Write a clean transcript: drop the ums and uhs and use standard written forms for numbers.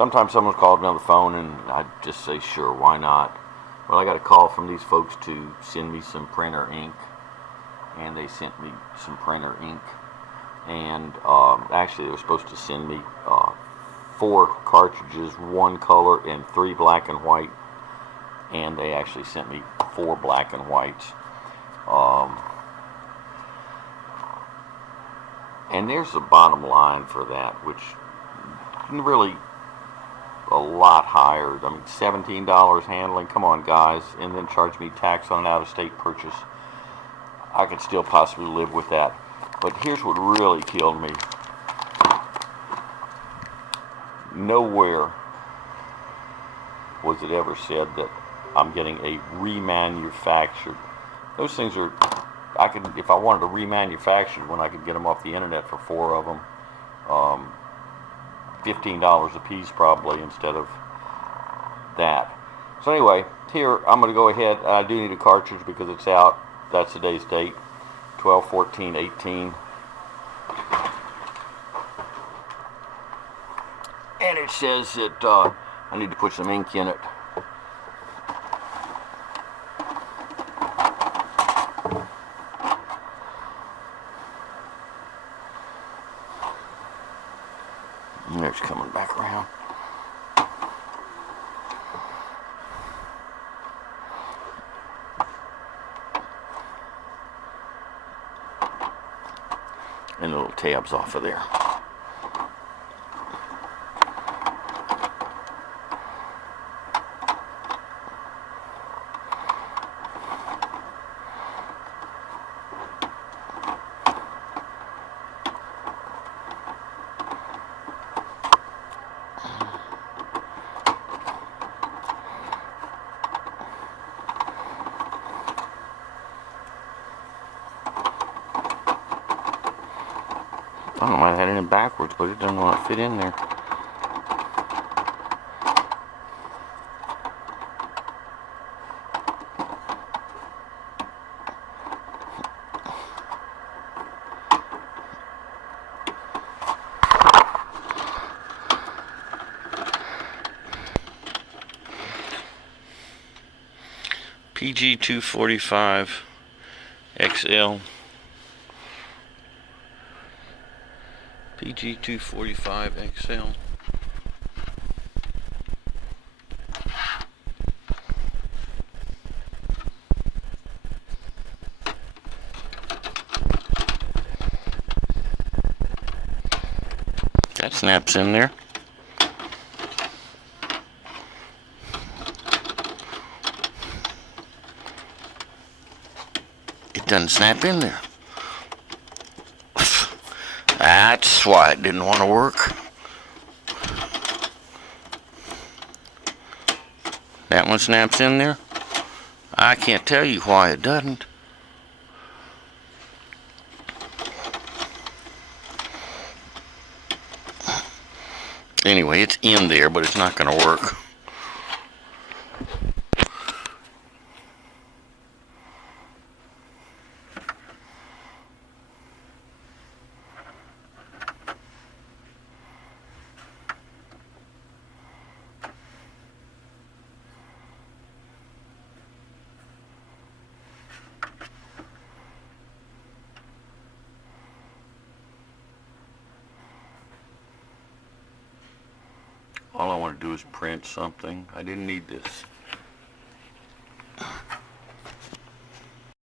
sometimes someone calls me on the phone and I just say, sure, why not? Well, I got a call from these folks to send me some printer ink, and they sent me some printer ink, and actually they were supposed to send me 4 cartridges, 1 color and 3 black and white, and they actually sent me 4 black and whites. And there's the bottom line for that, which really a lot higher. I mean, $17 handling, come on guys, and then charge me tax on an out-of-state purchase. I could still possibly live with that. But here's what really killed me. Nowhere was it ever said that I'm getting a remanufactured. Those things are, I could, if I wanted to remanufacture one, I could get them off the internet for 4 of them. $15 a piece probably instead of that. So anyway, here I'm going to go ahead. I do need a cartridge because it's out. That's today's date, 12/14/18. And it says that I need to put some ink in it. And it's coming back around. And the little tabs off of there. I don't know why I had it in backwards, but it doesn't want to fit in there. PG 245 XL. PG 245 XL. That snaps in there. It doesn't snap in there. That's why it didn't want to work. That one snaps in there. I can't tell you why it doesn't. Anyway, it's in there, but it's not going to work. All I want to do is print something. I didn't need this.